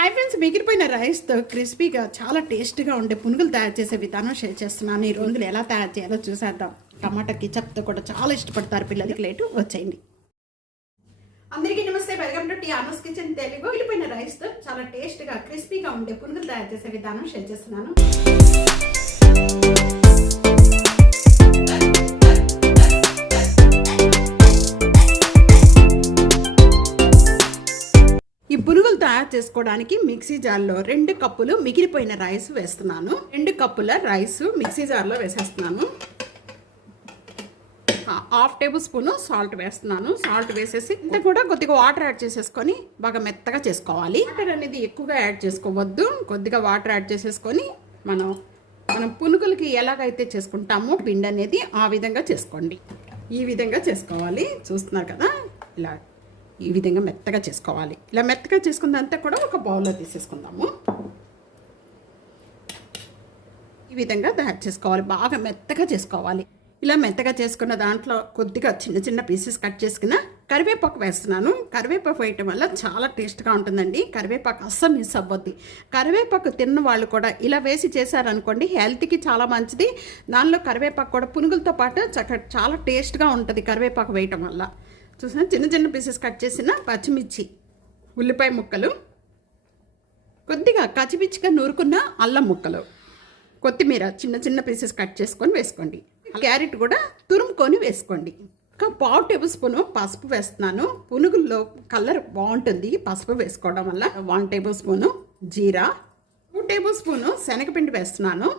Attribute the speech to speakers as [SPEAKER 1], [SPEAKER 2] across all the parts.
[SPEAKER 1] Hi friends మిగిలిపోయిన రైస్తో క్రిస్పీగా చాలా టేస్ట్గా ఉండే పునుగులు తయారు చేసే విధానం షేర్ చేస్తున్నాను. ఈ రోజులు ఎలా తయారు చేయాలో చూసేద్దాం. టమాటా కిచప్తో కూడా చాలా ఇష్టపడతారు పిల్లలకి. లేటు వచ్చేయండి. అందరికీ నమస్తే. వెల్కమ్ టు టీ ఆనస్ కిచెన్ తెలుగు మిగిలిపోయిన రైస్తో చాలా టేస్ట్గా క్రిస్పీగా ఉండే పునుగులు తయారు చేసే విధానం షేర్ చేస్తున్నాను. తయారు చేసుకోవడానికి మిక్సీ జార్లో రెండు కప్పులు మిగిలిపోయిన రైస్ వేస్తున్నాను. రెండు కప్పుల రైస్ మిక్సీ జార్లో వేసేస్తున్నాను. హాఫ్ టేబుల్ స్పూన్ సాల్ట్ వేస్తున్నాను. సాల్ట్ వేసేసి ఇంత కూడా కొద్దిగా వాటర్ యాడ్ చేసేసుకొని బాగా మెత్తగా చేసుకోవాలి. వాటర్ అనేది ఎక్కువగా యాడ్ చేసుకోవద్దు. కొద్దిగా వాటర్ యాడ్ చేసేసుకొని మనం మనం పునుగులకి ఎలాగైతే చేసుకుంటామో పిండి అనేది ఆ విధంగా చేసుకోండి. ఈ విధంగా చేసుకోవాలి. చూస్తున్నారు కదా? ఇలా ఈ విధంగా మెత్తగా చేసుకోవాలి. ఇలా మెత్తగా చేసుకున్నంతా కూడా ఒక బౌల్లో తీసేసుకుందాము. ఈ విధంగా తయారు చేసుకోవాలి. బాగా మెత్తగా చేసుకోవాలి. ఇలా మెత్తగా చేసుకున్న దాంట్లో కొద్దిగా చిన్న చిన్న పీసెస్ కట్ చేసుకున్న కరివేపాకు వేస్తున్నాను. కరివేపాకు వేయటం వల్ల చాలా టేస్ట్గా ఉంటుందండి. కరివేపాకు అస్సలు మిస్ అవ్వద్ది. కరివేపాకు తిన్న వాళ్ళు కూడా ఇలా వేసి చేశారనుకోండి హెల్త్కి చాలా మంచిది. దానిలో కరివేపాకు కూడా పునుగులతో పాటు చక్క చాలా టేస్ట్గా ఉంటుంది కరివేపాకు వేయటం వల్ల. చూసిన చిన్న చిన్న పీసెస్ కట్ చేసిన పచ్చిమిర్చి ఉల్లిపాయ ముక్కలు కొద్దిగా కచ్చిపిచ్చిగా నూరుకున్న అల్లం ముక్కలు కొత్తిమీర చిన్న చిన్న పీసెస్ కట్ చేసుకొని వేసుకోండి. క్యారెట్ కూడా తురుముకొని వేసుకోండి. ఒక పావు టేబుల్ స్పూన్ పసుపు వేస్తున్నాను. పునుగుల్లో కలర్ బాగుంటుంది. పసుపు వేసుకోవడం వల్ల one tablespoon jeera two tablespoon శనగపిండి వేస్తున్నాను.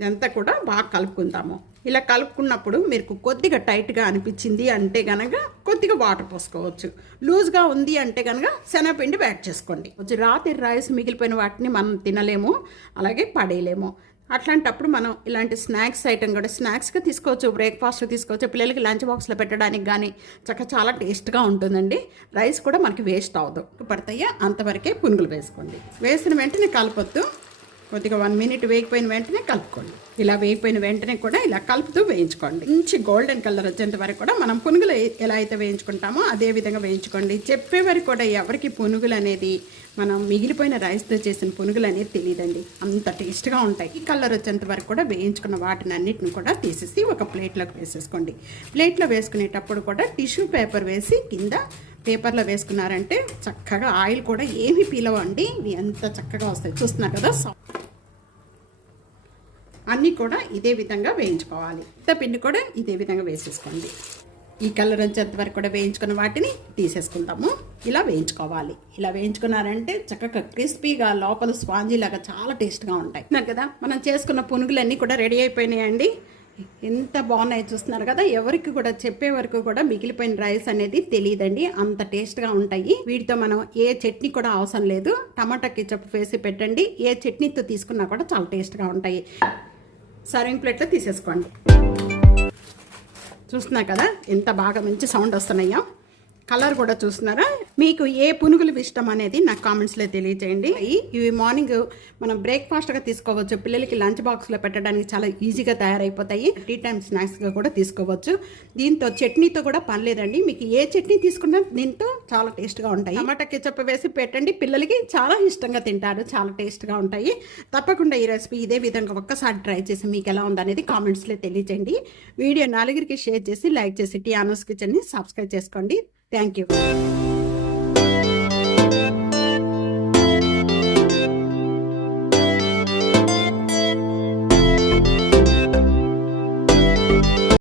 [SPEAKER 1] ఇదంతా కూడా బాగా కలుపుకుందాము. ఇలా కలుపుకున్నప్పుడు మీకు కొద్దిగా టైట్గా అనిపించింది అంటే కనుక కొద్దిగా వాటర్ పోసుకోవచ్చు. లూజ్గా ఉంది అంటే కనుక శనగపిండి యాడ్ చేసుకోండి. కొంచెం రాత్రి రైస్ మిగిలిపోయిన వాటిని మనం తినలేము అలాగే పడేయలేము. అట్లాంటప్పుడు మనం ఇలాంటి స్నాక్స్ ఐటమ్ కూడా స్నాక్స్గా తీసుకోవచ్చు బ్రేక్ఫాస్ట్ తీసుకోవచ్చు. పిల్లలకి లంచ్ బాక్స్లో పెట్టడానికి కానీ చక్కగా చాలా టేస్ట్గా ఉంటుందండి. రైస్ కూడా మనకి వేస్ట్ అవ్వదు. పడతాయో? అంతవరకే పునుగులు వేసుకోండి. వేసిన వెంటనే కలపొద్దు. కొద్దిగా వన్ మినిట్ వేగిపోయిన వెంటనే కలుపుకోండి. ఇలా వేగిపోయిన వెంటనే కూడా ఇలా కలుపుతూ వేయించుకోండి. మంచి గోల్డెన్ కలర్ వచ్చేంత వరకు కూడా మనం పునుగులు ఎలా అయితే వేయించుకుంటామో అదే విధంగా వేయించుకోండి. చెప్పే వరకు కూడా ఎవరికి పునుగులు అనేది మనం మిగిలిపోయిన రైస్తో చేసిన పునుగులు అనేది తెలియదండి. అంత టేస్ట్గా ఉంటాయి. ఈ కలర్ వచ్చేంత వరకు కూడా వేయించుకున్న వాటిని అన్నిటిని కూడా తీసేసి ఒక ప్లేట్లోకి వేసేసుకోండి. ప్లేట్లో వేసుకునేటప్పుడు కూడా టిష్యూ పేపర్ వేసి కింద పేపర్లో వేసుకున్నారంటే చక్కగా ఆయిల్ కూడా ఏమి పీలవండి. ఇవి ఎంత చక్కగా వస్తాయి. చూస్తున్నారు కదా అన్నీ కూడా ఇదే విధంగా వేయించుకోవాలి. ఇంత పిండి కూడా ఇదే విధంగా వేసేసుకోండి. ఈ కలర్ వచ్చేంత వరకు కూడా వేయించుకున్న వాటిని తీసేసుకుంటాము ఇలా వేయించుకోవాలి. ఇలా వేయించుకున్నారంటే చక్కగా క్రిస్పీగా లోపల స్పాంజీ లాగా చాలా టేస్ట్గా ఉంటాయి. నాకు కదా మనం చేసుకున్న పునుగులన్నీ కూడా రెడీ అయిపోయినాయండి. ఎంత బాగున్నాయి చూస్తున్నారు కదా ఎవరికి కూడా చెప్పే వరకు కూడా మిగిలిపోయిన రైస్ అనేది తెలియదండి. అంత టేస్ట్గా ఉంటాయి. వీటితో మనం ఏ చట్నీ కూడా అవసరం లేదు. టమాటా కిచప్ వేసి పెట్టండి. ఏ చట్నీతో తీసుకున్నా కూడా చాలా టేస్ట్గా ఉంటాయి. సర్వింగ్ ప్లేట్లో తీసేసుకోండి. చూస్తున్నా కదా ఎంత బాగా మంచి సౌండ్ వస్తున్నాయో. కలర్ కూడా చూస్తున్నారా? మీకు ఏ పునుగులు ఇష్టం అనేది నాకు కామెంట్స్లో తెలియజేయండి ఇవి మార్నింగ్ మనం బ్రేక్ఫాస్ట్గా తీసుకోవచ్చు పిల్లలకి లంచ్ బాక్స్లో పెట్టడానికి చాలా ఈజీగా తయారైపోతాయి. టీ టైమ్ స్నాక్స్గా కూడా తీసుకోవచ్చు. దీంతో చట్నీతో కూడా పనిలేదండి మీకు ఏ చట్నీ తీసుకున్నా దీంతో చాలా టేస్ట్గా ఉంటాయి. టమాటా కెచప్ వేసి పెట్టండి. పిల్లలకి చాలా ఇష్టంగా తింటారు. చాలా టేస్ట్గా ఉంటాయి. తప్పకుండా ఈ రెసిపీ ఇదే విధంగా ఒక్కసారి ట్రై చేసి మీకు ఎలా ఉందనేది కామెంట్స్లో తెలియజేయండి వీడియో నలుగురికి షేర్ చేసి లైక్ చేసి టీ ఆనోస్ కిచెన్ని సబ్స్క్రైబ్ చేసుకోండి. Thank you.